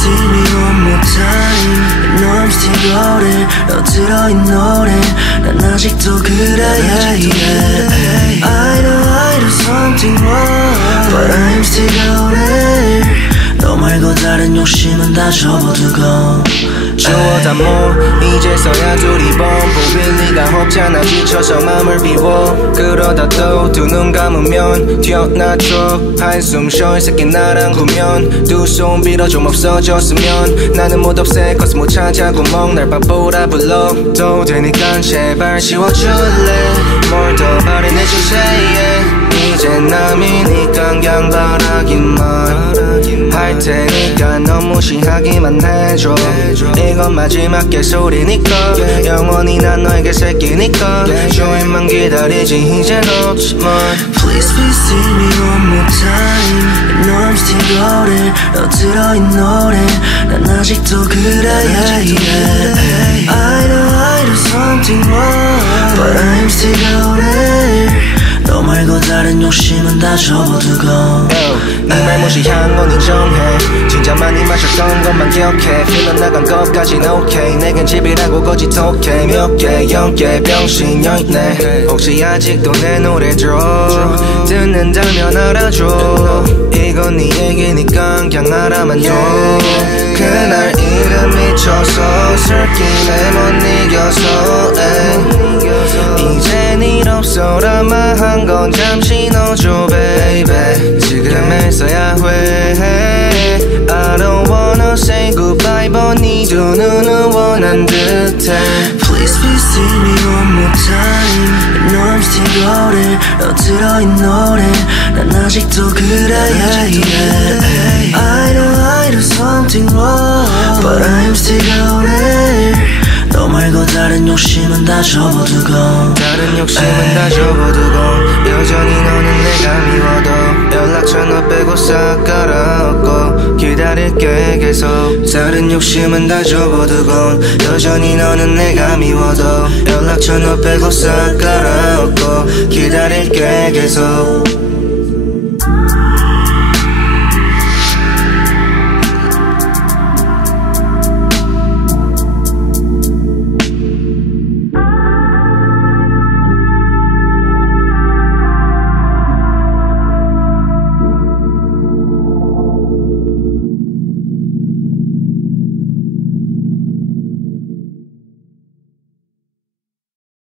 See me one more time 너 I'm still rolling 너 들어인 노래 난 아직도 그래 I know I do something wrong But I'm still rolling 너 말고 다른 욕심은 다 접어두고 주워다 뭐 이제서야 둘이 봄 보일 리가 없잖아. 지쳐서 맘을 비워. 그러다 또 두 눈 감으면 튀어나줘 한숨 쉬어 이 새끼 나랑 구면. 두 손 빌어 좀 없어졌으면. 나는 못 없애 cause 못 찾아 구멍 날 바보라 불러. 또 되니까 제발 지워줄래? 뭘더 바래내 주세요. 이제 남이니까 그냥 바라기만 할 테니까 너 무시하기만 해줘 이건 마지막 개소리니까 영원히 난 너에게 새끼니까 주인만 기다리지 이젠 없지만 Please please see me one more time 너 I'm still there 너 들어인 노래 난 아직도 그래 yeah, yeah. I know I do something wrong But I'm still there 너 말고 다른 욕심은 다 접어두고. 네말 무시한 건 인정해. 진짜 많이 마셨던 것만 기억해. 필러 나간 것까진 오케이 내겐 집이라고 거짓톡해. 몇개 영개 병신 여있네. 혹시 아직도 내 노래 들어? 듣는다면 알아줘. 이건 네 얘기니까 그냥 알아만 줘 그날 이름 미쳐서 슬kim에 못 이겨 말한 건 잠시 넣어줘 baby 지금에서야 후회해 I don't wanna say goodbye but 네두 눈은 원한 듯해 Please please see me one more time 너 I'm still there 너 들어인 노래 난 아직도 그래 yeah, yeah. 다른 욕심은 다 접어두고 다른 욕심은 다 접어두고 여전히 너는 내가 미워도 연락처 너 빼고 싹 갈아엎고 기다릴게 계속. 다른 욕심은 다 접어두고 여전히 너는 내가 미워도 연락처 너 빼고 싹 갈아엎고 기다릴게 계속